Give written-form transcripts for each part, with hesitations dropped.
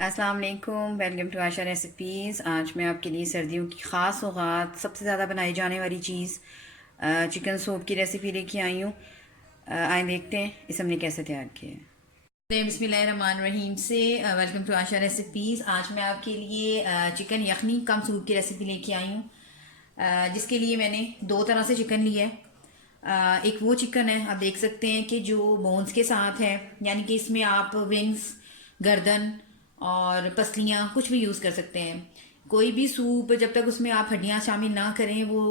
अस्सलाम वालेकुम, welcome to Asha recipes. आज मैं आपके लिए सर्दियों की ख़ास सौगात सबसे ज़्यादा बनाई जाने वाली चीज़ चिकन सूप की रेसिपी लेके आई हूँ। आए देखते हैं इसे हमने कैसे तैयार किया है। बिस्मिल्लाहिर्रहमानिर्रहीम से वेलकम टू आशा रेसिपीज़। आज मैं आपके लिए चिकन यखनी कम सूप की रेसिपी लेके आई हूँ, जिसके लिए मैंने दो तरह से चिकन लिया है। एक वो चिकन है, आप देख सकते हैं कि जो बोन्स के साथ है, यानी कि इसमें आप विंग्स, गर्दन और पसलियाँ कुछ भी यूज़ कर सकते हैं। कोई भी सूप जब तक उसमें आप हड्डियाँ शामिल ना करें वो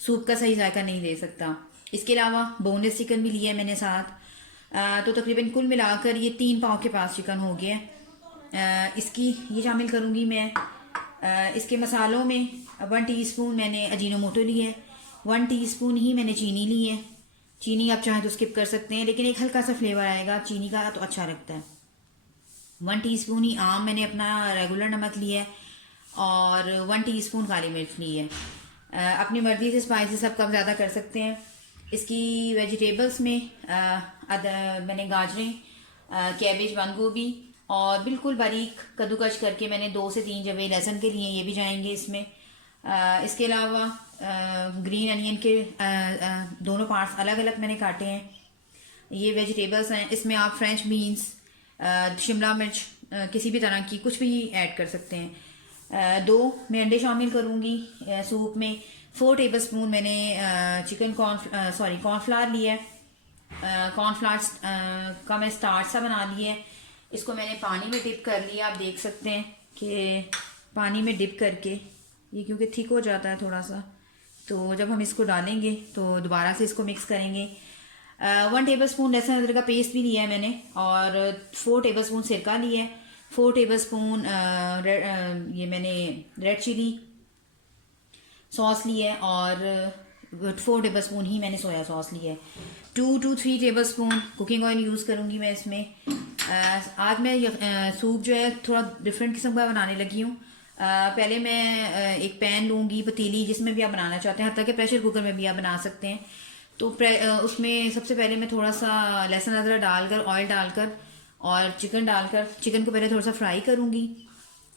सूप का सही जायका नहीं दे सकता। इसके अलावा बोनलेस चिकन भी लिया है मैंने साथ। तो तकरीबन कुल मिलाकर ये 3 पाव के पास चिकन हो गया है। इसकी ये शामिल करूँगी मैं। इसके मसालों में 1 टीस्पून मैंने अजीनोमोटो लिया है, 1 टीस्पून ही मैंने चीनी ली है। चीनी आप चाहें तो स्किप कर सकते हैं, लेकिन एक हल्का सा फ्लेवर आएगा चीनी का तो अच्छा लगता है। 1 टीस्पून ही आम मैंने अपना रेगुलर नमक लिया है और 1 टीस्पून काली मिर्च ली है। अपनी मर्जी से स्पाइसेस आप कम ज़्यादा कर सकते हैं। इसकी वेजिटेबल्स में मैंने गाजरें, कैबेज, बंद गोभी और बिल्कुल बारीक कद्दूकश करके मैंने 2 से 3 जवे लहसुन के लिए ये भी जाएंगे इसमें। इसके अलावा ग्रीन अनियन के दोनों पार्ट्स अलग अलग मैंने काटे हैं। ये वेजिटेबल्स हैं, इसमें आप फ्रेंच बीन्स, शिमला मिर्च, किसी भी तरह की कुछ भी ऐड कर सकते हैं। 2 मैं अंडे शामिल करूँगी सूप में। 4 टेबलस्पून मैंने चिकन कॉर्नफ्लावर लिया है। कॉर्नफ्लावर का मैं स्टार्च सा बना लिया है। इसको मैंने पानी में डिप कर लिया। आप देख सकते हैं कि पानी में डिप करके ये क्योंकि थिक हो जाता है थोड़ा सा, तो जब हम इसको डालेंगे तो दोबारा से इसको मिक्स करेंगे। 1 टेबलस्पून लहसुन अदरक का पेस्ट भी लिया है मैंने और 4 टेबलस्पून सिरका लिया है। 4 टेबलस्पून ये मैंने रेड चिली सॉस ली है और 4 टेबलस्पून ही मैंने सोया सॉस ली है। 2 to 3 tablespoon cooking oil use करूँगी मैं इसमें। आज मैं सूप जो है थोड़ा डिफरेंट किस्म का बनाने लगी हूँ। पहले मैं एक पैन लूँगी, पतीली, जिसमें भी आप बनाना चाहते हैं, हत्ता कि प्रेशर कुकर में भी आप बना सकते हैं। तो उसमें सबसे पहले मैं थोड़ा सा लहसुन अदरक डालकर, ऑयल डालकर और चिकन डालकर चिकन को पहले थोड़ा सा फ्राई करूँगी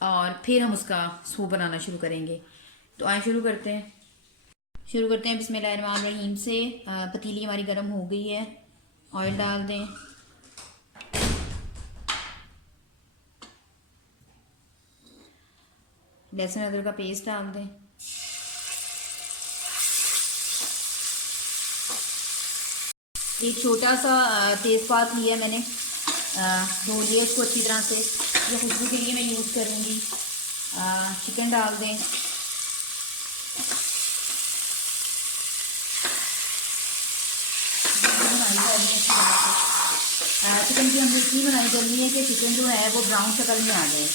और फिर हम उसका सूप बनाना शुरू करेंगे। तो आए शुरू करते हैं बिस्मिल्लाहिर्रहमानिर्रहीम से। पतीली हमारी गर्म हो गई है, ऑयल डाल दें। लहसुन अदरक का पेस्ट डाल दें। एक छोटा सा तेज़पात लिया मैंने, धो लिया इसको अच्छी तरह से। ये खुशबू के लिए मैं यूज़ करूँगी। चिकन डाल दें। चिकन की हमने इतनी बनाई करनी है कि चिकन जो है वो ब्राउन शक्ल में आ जाए,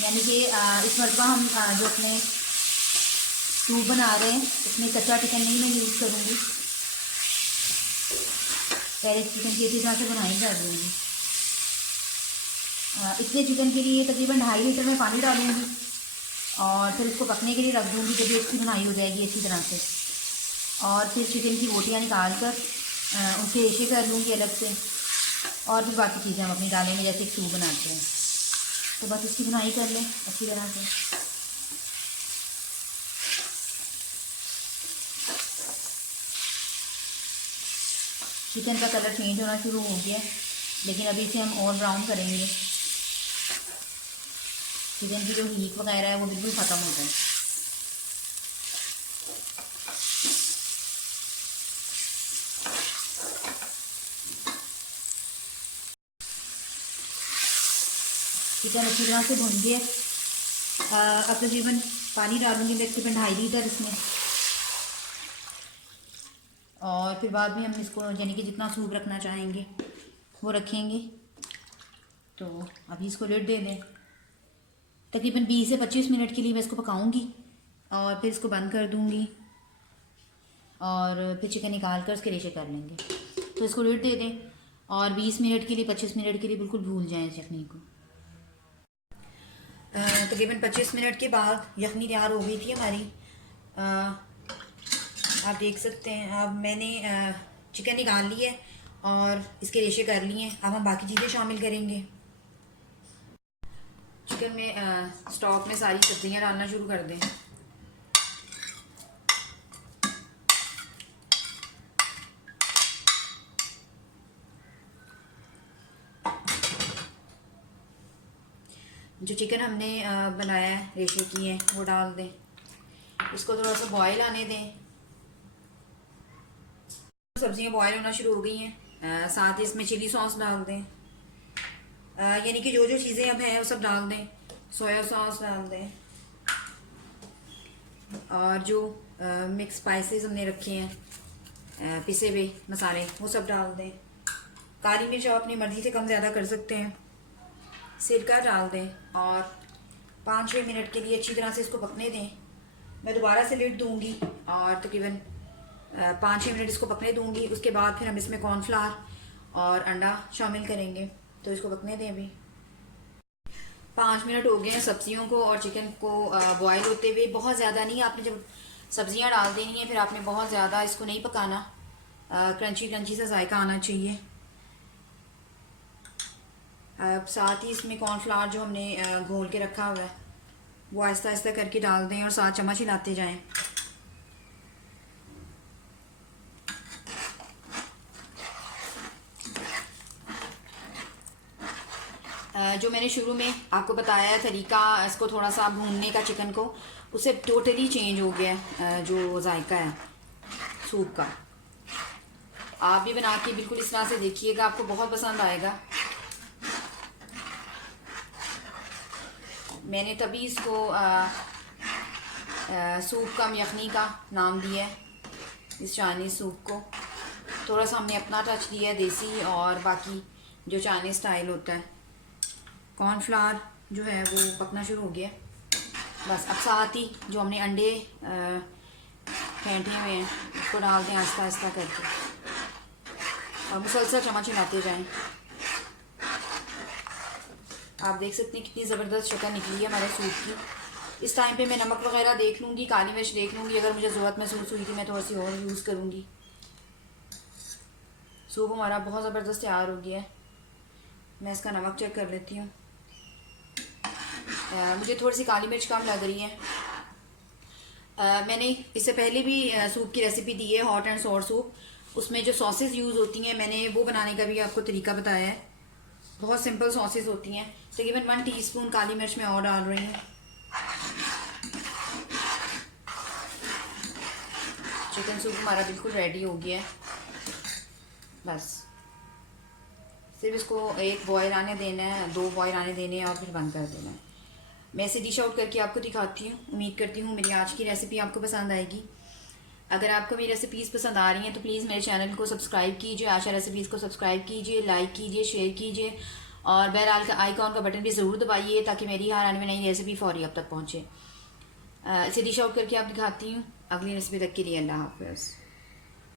यानी कि इस मरतबा हम जो अपने सूप बना रहे हैं उसमें कच्चा चिकन नहीं मैं यूज़ करूँगी, पहले चिकन की अच्छी तरह से बनाई कर दूँगी। इतने चिकन के लिए तकरीबन 2.5 लीटर में पानी डालूँगी और फिर इसको पकने के लिए रख दूँगी, जब ये इसकी बनाई हो जाएगी अच्छी तरह से। और फिर चिकन की बोटियाँ निकाल कर उनके रेशे कर लूँगी अलग से, और फिर बाकी चीज़ें हम अपनी डालेंगे जैसे एक सूप बनाते हैं। तो बस इसकी बुनाई कर लें अच्छी तरह से। चिकन का कलर चेंज होना शुरू हो गया, लेकिन अभी इसे हम और ब्राउन करेंगे। चिकन की जो हीट वगैरह है वो बिल्कुल ख़त्म हो जाए। चिकन अच्छी तरह से भुन गया। अब तकरीबन पानी डालूंगी मैं तकरीबन 2.5 लीटर इसमें, और फिर बाद में हम इसको यानी कि जितना सूप रखना चाहेंगे वो रखेंगे। तो अभी इसको लिड दे दें। तकरीबन 20 से 25 मिनट के लिए मैं इसको पकाऊंगी और फिर इसको बंद कर दूंगी और फिर चिकन निकाल कर उसके रेशे कर लेंगे। तो इसको लिड दे दें और 20 मिनट के लिए, 25 मिनट के लिए बिल्कुल भूल जाएं इस यखनी को। तकरीबन 25 मिनट के बाद यखनी तैयार हो गई थी हमारी। आप देख सकते हैं। अब मैंने चिकन निकाल लिया है और इसके रेशे कर लिए। अब हम बाकी चीज़ें शामिल करेंगे। चिकन में स्टॉक में सारी सब्जियां डालना शुरू कर दें। जो चिकन हमने बनाया है, रेशे किए हैं, वो डाल दें। इसको थोड़ा सा बॉयल आने दें। सब्जियां बॉयल होना शुरू हो गई हैं। साथ ही इसमें चिली सॉस डाल दें। यानी कि जो जो चीज़ें अब हैं वो सब डाल दें। सोया सॉस डाल दें और जो मिक्स स्पाइसेस हमने रखे हैं, पिसे हुए मसाले, वो सब डाल दें। काली मिर्च आप अपनी मर्ज़ी से कम ज़्यादा कर सकते हैं। सिरका डाल दें और 5-6 मिनट के लिए अच्छी तरह से इसको पकने दें। मैं दोबारा से लिड दूंगी और तकरीबन 5-6 मिनट इसको पकने दूंगी। उसके बाद फिर हम इसमें कॉर्नफ्लावर और अंडा शामिल करेंगे। तो इसको पकने दें। अभी 5 मिनट हो गए हैं सब्जियों को और चिकन को बॉयल होते हुए। बहुत ज़्यादा नहीं, आपने जब सब्जियां डाल देनी है फिर आपने बहुत ज़्यादा इसको नहीं पकाना। क्रंची क्रंची सा जायका आना चाहिए। अब साथ ही इसमें कॉर्नफ्लावर जो हमने घोल के रखा हुआ है वो आहिस्ता आहिस्ता करके डाल दें और 7 चम्मच हिलाते जाएं। जो मैंने शुरू में आपको बताया है तरीका इसको थोड़ा सा भूनने का चिकन को, उससे टोटली चेंज हो गया है जो जायका है सूप का। आप भी बना के बिल्कुल इस तरह से देखिएगा, आपको बहुत पसंद आएगा। मैंने तभी इसको सूप का यखनी का नाम दिया है, इस चाइनीज़ सूप को। थोड़ा सा हमने अपना टच दिया है देसी, और बाकी जो चाइनीज़ स्टाइल होता है। कॉर्नफ्लावर जो है वो पकना शुरू हो गया। बस अब साथ ही जो हमने अंडे फेंटे हुए हैं उसको डाल दें आहिस्ता आहिस्ता करके और मुसलसल चम्मच हिलाते जाएं। आप देख सकते हैं कितनी ज़बरदस्त शक्ल निकली है हमारे सूप की। इस टाइम पे मैं नमक वगैरह देख लूँगी, काली मिर्च देख लूँगी। अगर मुझे ज़रूरत महसूस हुई थी मैं थोड़ी सी और यूज़ करूँगी। सूप हमारा बहुत ज़बरदस्त तैयार हो गया है। मैं इसका नमक चेक कर लेती हूँ। मुझे थोड़ी सी काली मिर्च कम लग रही है। मैंने इससे पहले भी सूप की रेसिपी दी है, हॉट एंड सोर सूप। उसमें जो सॉसेस यूज़ होती हैं मैंने वो बनाने का भी आपको तरीका बताया है। बहुत सिंपल सॉसेस होती हैं। तकरीबन 1 टीस्पून काली मिर्च मैं और डाल रही हूँ। चिकन सूप हमारा बिल्कुल रेडी हो गया है। बस सिर्फ इसको एक बॉयल आने देना है, 2 बॉयल आने देने हैं और फिर बंद कर देना है। मैं इसे डिश आउट करके आपको दिखाती हूँ। उम्मीद करती हूँ मेरी आज की रेसिपी आपको पसंद आएगी। अगर आपको मेरी रेसिपीज़ पसंद आ रही हैं तो प्लीज़ मेरे चैनल को सब्सक्राइब कीजिए, आशा रेसिपीज़ को सब्सक्राइब कीजिए, लाइक कीजिए, शेयर कीजिए और बेल आइकॉन का बटन भी ज़रूर दबाइए ताकि मेरी हर आने में नई रेसिपी फौरी अब तक पहुँचे। इसे डिश आउट करके आप दिखाती हूँ। अगली रेसिपी तक के लिए अल्लाह हाफ़िज़।